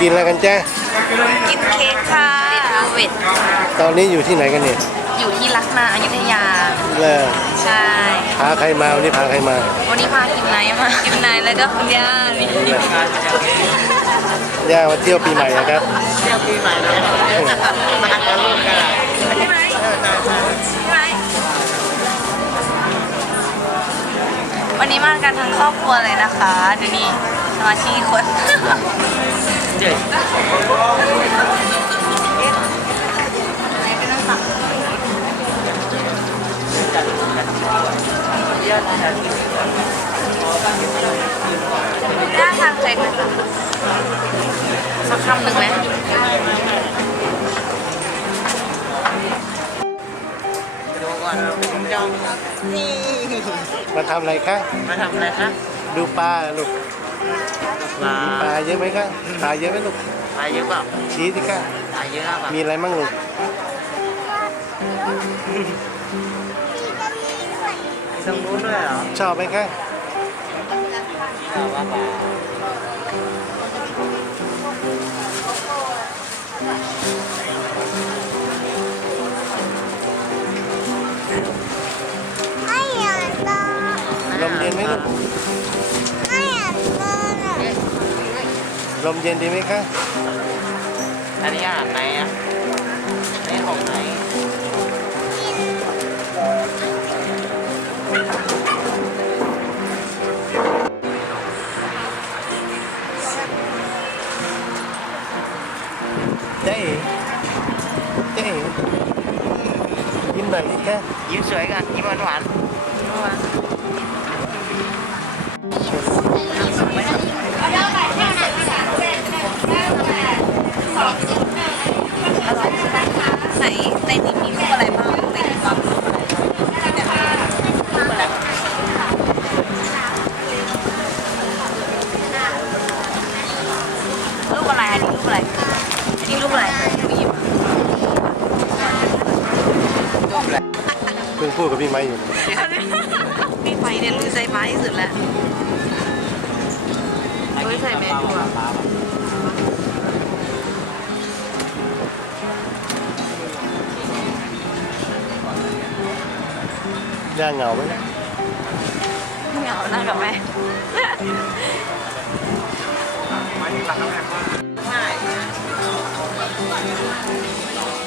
กินอะไรกันจ้ากินเค้กค่ะติดโควิดตอนนี้อยู่ที่ไหนกันเนี่ยอยู่ที่ลักนาอยุธยา เลอใช่ พาใครมาวันนี้พาใครมาวันนี้พากินไนท์มากินไนท์แล้วก็คุณย่านี่ย่ามาเที่ยวปีใหม่นะครับใช่ไหมใช่ไหมวันนี้มากันทั้งครอบครัวเลยนะคะ ดูนี่สมาชิกกี่คนน่ ผมจองนี่มาทำอะไรคะ มาทำอะไรคะดูปลาลูกปลาปลาเยอะไหมคะปลาเยอะไหมลูกปลาเยอะเปล่าชี้สิคะปลาเยอะเปล่ามีอะไรมั่งลูกตรงนู้นด้วยเหรอชอบไหมคะว่าปลา ลมเย็นไหมลูกลมเย็นดีไหมคะอันนี้อาหารไหนอะอันนี้ของไหนเจ๊เจ๊ยิ้มหน่อยดิคะยิ้มสวยกันยิ้มหวานหวานไหนในนี้มีรูปอะไรบ้างในนี้บ้างรูปอะไรอันนี้รูปอะไรอันนี้รูปอะไรผู้หญิง เพิ่งพูดกับพี่ไม้อยู่มีไฟเนี่ยรู้ใจไม้ที่สุดแล้วเฮ้ยใส่แมสดูอะย่าเหงาไหมเหงานั่งกับแม่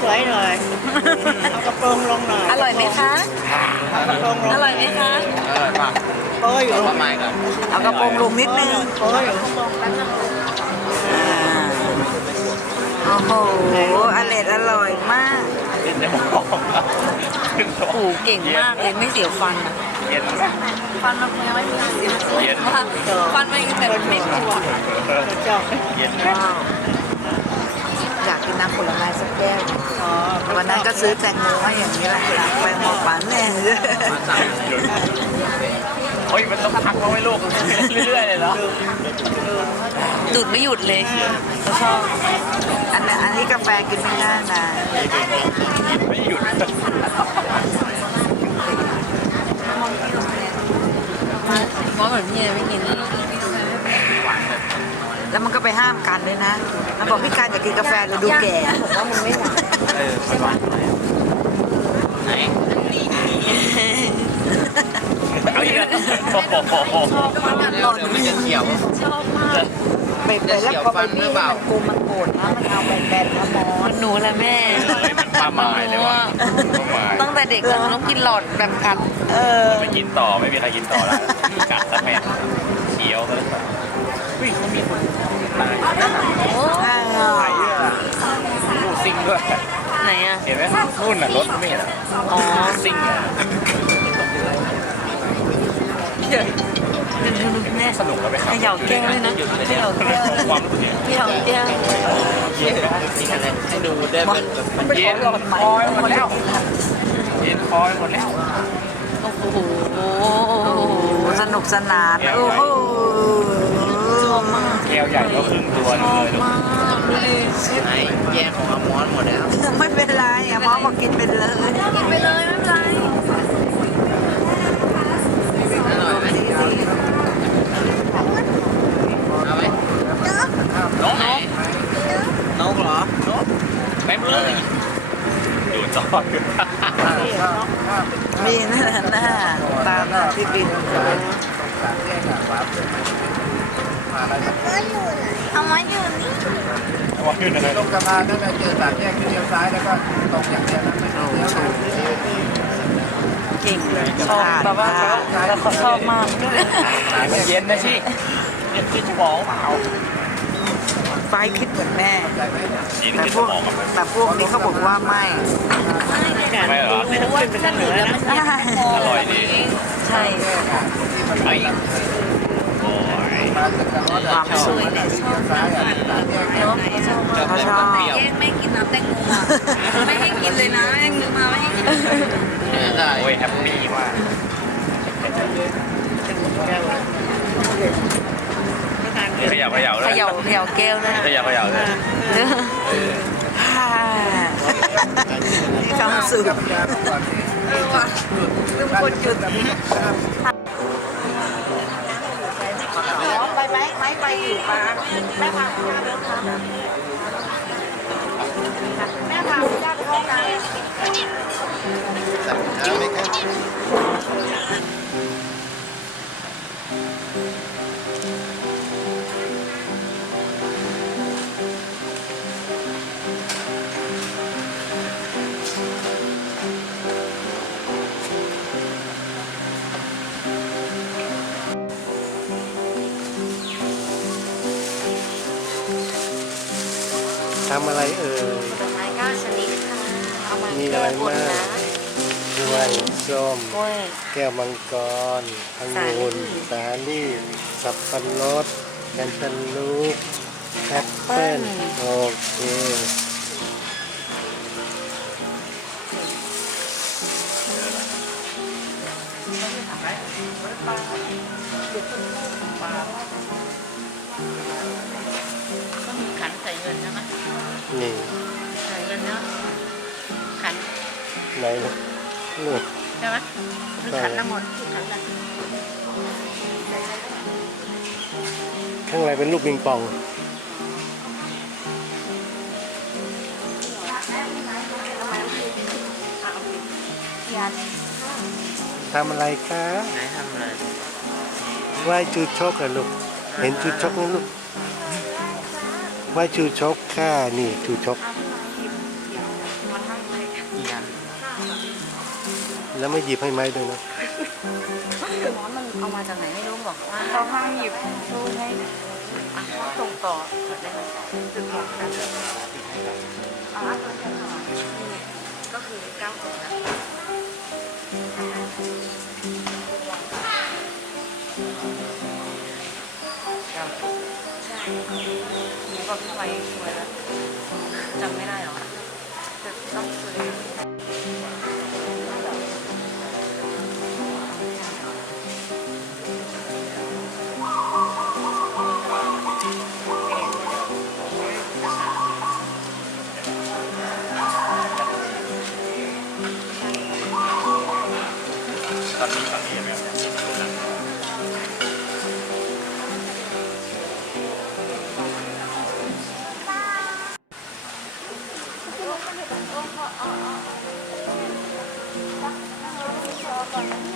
สวยๆหน่อย เอากระโปรงลงหน่อยอร่อยไหมคะ กระโปรงลองร่อยไหมคะ อร่อยมากโอ้อยู่ประมาณกันเอากระโปรงลงนิดนึงโอ้อยู่โอ้โหอร่อยอร่อยมากกินได้หมดโอ้โหเก่งมากเลยไม่เสียวฟันอะเย็นฟันมันยังไม่มีเสียวว่าฟันมันยังแบบไม่กลัวชอบเย็นว้าวอยากกิ นน้ำผลไม้สักแก้วอ๋อวันนั้นก็ซื้อแตงโมให้อย่างนี้แหละแตงโมฝันเนี่ยเฮ้ยมันต้องพักเขาให้ลูกเรื่อยๆเลยเหรอดูดไม่หยุดเลยเขาชอบอันนั้นอันนี้กาแฟกินไม่ได้นะไม่หยุดเพราะเหมือนพี่ไม่กิน แล้วมันก็ไปห้ามกันด้วยนะ มันบอกพี่การอยากกินกาแฟเราดูแก่บอกว่ามึงไม่หวานเออมันหวานไหนเอาอีกแล้วโอ้โหลอนมันจะเขียวชอบมากไปไปแล้วพอไปนี่มันกูมันโกรธนะมันเอาแบนๆนะมอนหนูแหละแม่มันปลาหมายเลยว่ะตั้งแต่เด็กเราต้องกินหลอดแบบกัดเออไม่กินต่อไม่มีใครกินต่อแล้วกัดซะแม่เคี้ยวซะแล้ว เฮ้ยเขามีคนตายโอ้ตายเยอะอะลูกซิ่งด้วยไหนอะ เห็นไหมนู่นน่ะรถไม่เห็นเหรออ๋อซิ่งอะแม่สนุกแล้วไปเขขับย่าแก้วเลยนะเขย่าแก้วความรู้สึกเนี่ยเขย่าแก้วเย็นมีอะไรให้ดูได้เป็นแบบมันเย็นคอยหมดแล้วเย็นคอยหมดแล้วโอ้โหสนุกสนานโอ้โหช อบมากแก้วใหญ่ก็ครึ่งตัวเลยมากดูดิไอ้แย่งของอมอนหมดแล้ว ไม่เป็นไรอะมอบอกกินไปเลยกินไปเลยไม่เป็นไร อร่อยไหมเอาไหม น้อง ไหนนกเหรอนก เต็มเลยอยู่จอดอยู่ มีนั่นน่ะหน้าตามหน้าพี่บิน เอามาอยู่นี่ว่าขึ้นอะไรลงสะพานนั่นแหละเจอสามแยกเลี้ยวซ้ายแล้วก็ตรงอย่างเดียวนะไม่ต้องเลี้ยวนะเก่งเลยชอบแบบว่าแล้วเขาชอบมากมันเย็นนะชิเย็นขึ้นสมองเปล่าไฟคิดเหมือนแม่แต่พวกแต่พวกนี้เขาบอกว่าไม่ไม่หรอว่าเป็นเหนือนะอร่อยดีใช่ไความสวยเนี่ชอบมากเขาชอบเปรี้ยวแย่งไม่กินน้ำแตงโมอะไม่ให้กินเลยนะแย่งซื้อมาไม่ให้กินเนื้อได้โอ้ยแฮปปี้มากขยับขยับเลเขยย่าเขย่าแก้วนะขยับขยับเลยฮ่ามีความสุขลืมกดหยุด มไม่ไปอยู่ปาแม่พาคุณย่าไปห้องน้ำแม่พาคุณย่าไปห้องน้ำท ทำอะไรเอ่ยผลไม้เก้าชนิดค่ะเอามามีแก้อะไรบนนะกล้วยส้มกล้วยแก้วมังกรองุ่นสาลี่สับปะรดแคนตาลูปแอปเปิ้ลโอเค ไหนนะลูกใช่ไหมหรือขันน้ำมนต์ขันอะไรข้างในเป็นลูกปิงปองยันทำอะไรคะไหนทำอะไรไหว้จูชกเหรอลูก เห็นจูชกไหมลูกไหว้จูชกค่ะนี่จูชก แล้วไม่หยิบให้ไม้ด้วยนะน้อมันเอามาจากไหนไม่รู้บอกว่าเขาห้ามหยิบดูให้อะส่งต่อได้ไหมจุดของกันอ๋อก็คือเก้าคนนะใช่หนูกับพี่ไว้สวยแล้วจำไม่ได้หรอแต่ต้องสวย 地方也没有。那个，我。